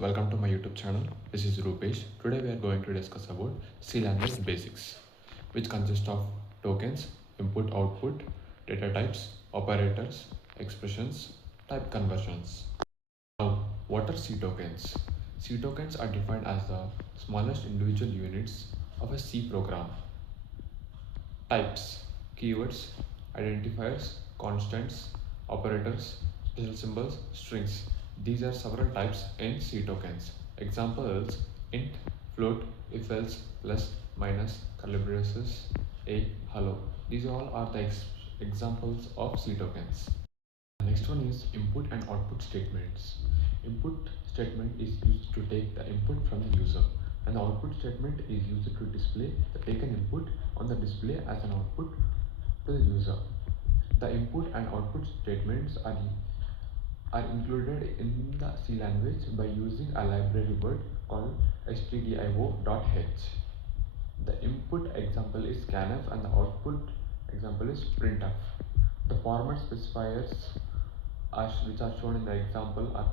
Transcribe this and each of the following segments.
welcome to my YouTube channel. This is Rupesh. Today we are going to discuss about C language basics, which consist of tokens, input, output, data types, operators, expressions, type conversions. Now, what are C tokens? C tokens are defined as the smallest individual units of a C program. Types: keywords, identifiers, constants, operators, special symbols, strings. These are several types in C tokens. Examples: int, float, if else, plus, minus, curly braces, a, hello. These all are the examples of C tokens. The next one is input and output statements. Input statement is used to take the input from the user, and the output statement is used to display the taken input on the display as an output to the user. The input and output statements are included in the C language by using a library word called stdio.h. The input example is scanf and the output example is printf. The format specifiers which are shown in the example are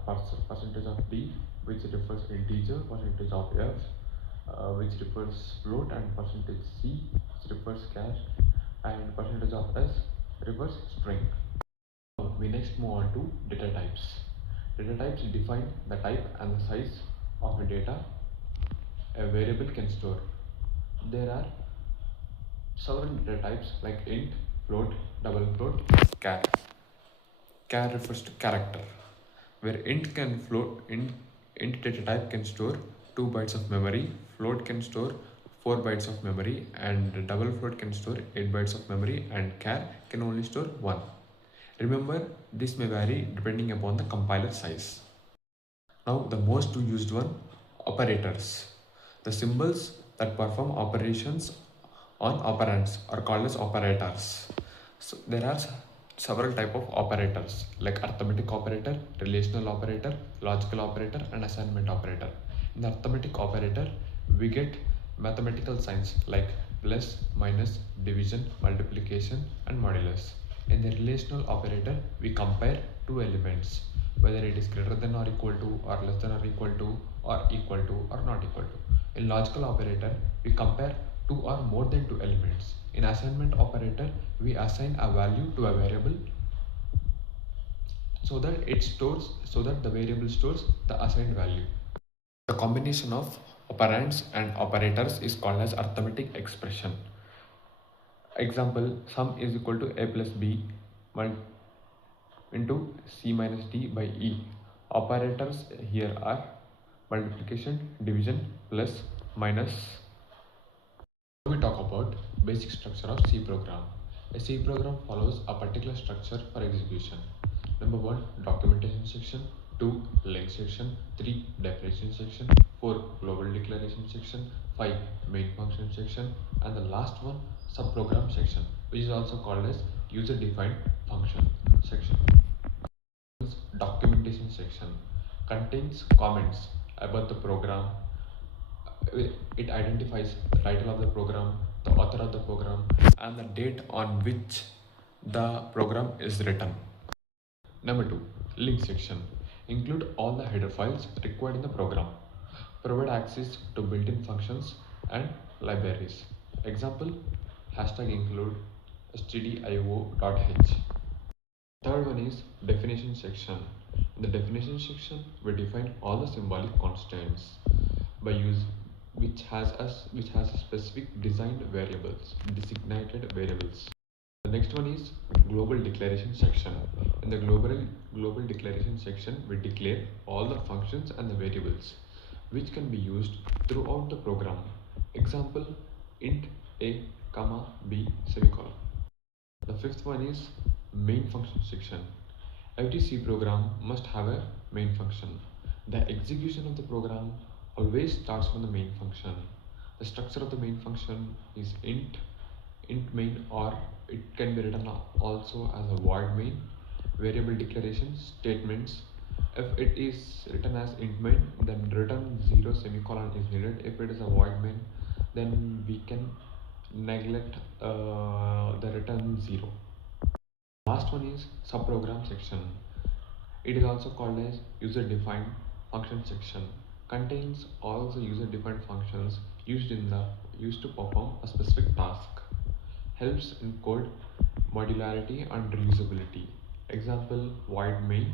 percentage of d, which refers integer, percentage of f, which refers float, and percentage c, which refers char, and percentage of s refers string. Now we next move on to data types. Data types define the type and the size of a data a variable can store. There are several data types like int, float, double float, char. Char refers to character, where int data type can store 2 bytes of memory, float can store 4 bytes of memory, and double float can store 8 bytes of memory, and char can only store 1. Remember, this may vary depending upon the compiler size. Now the most used one, operators. The symbols that perform operations on operands are called as operators. So there are several type of operators like arithmetic operator, relational operator, logical operator, and assignment operator. In the arithmetic operator, we get mathematical signs like plus, minus, division, multiplication, and modulus. In the relational operator, we compare two elements, whether it is greater than or equal to, or less than or equal to, or equal to, or not equal to. In logical operator, we compare two or more than two elements. In assignment operator, we assign a value to a variable so that the variable stores the assigned value. The combination of operands and operators is called as arithmetic expression. Example: sum is equal to a plus b into c minus d by e. Operators here are multiplication, division, plus, minus. We talk about basic structure of C program. A C program follows a particular structure for execution. Number 1, documentation section. 2, length section. 3, definition section. 4, global declaration section. 5, main function section. And the last one, subprogram section, which is also called as user defined function section. Documentation section contains comments about the program. It identifies the title of the program, the author of the program, and the date on which the program is written. Number 2, link section. Include all the header files required in the program. Provide access to built-in functions and libraries. Example: hashtag include stdio.h. Third one is definition section. In the definition section, we define all the symbolic constants by use which has a specific designated variables. The next one is global declaration section. In the global declaration section, we declare all the functions and the variables which can be used throughout the program. Example: int a comma b semicolon. The fifth one is main function section. Every C program must have a main function. The execution of the program always starts from the main function. The structure of the main function is int main, or it can be written also as a void main. Variable declaration statements. If it is written as int main, then return 0 semicolon is needed. If it is a void main, then we can neglect the return 0. Last one is subprogram section. It is also called as user defined Function section contains all the user-defined functions used to perform a specific task. Helps in code modularity and reusability. Example: void main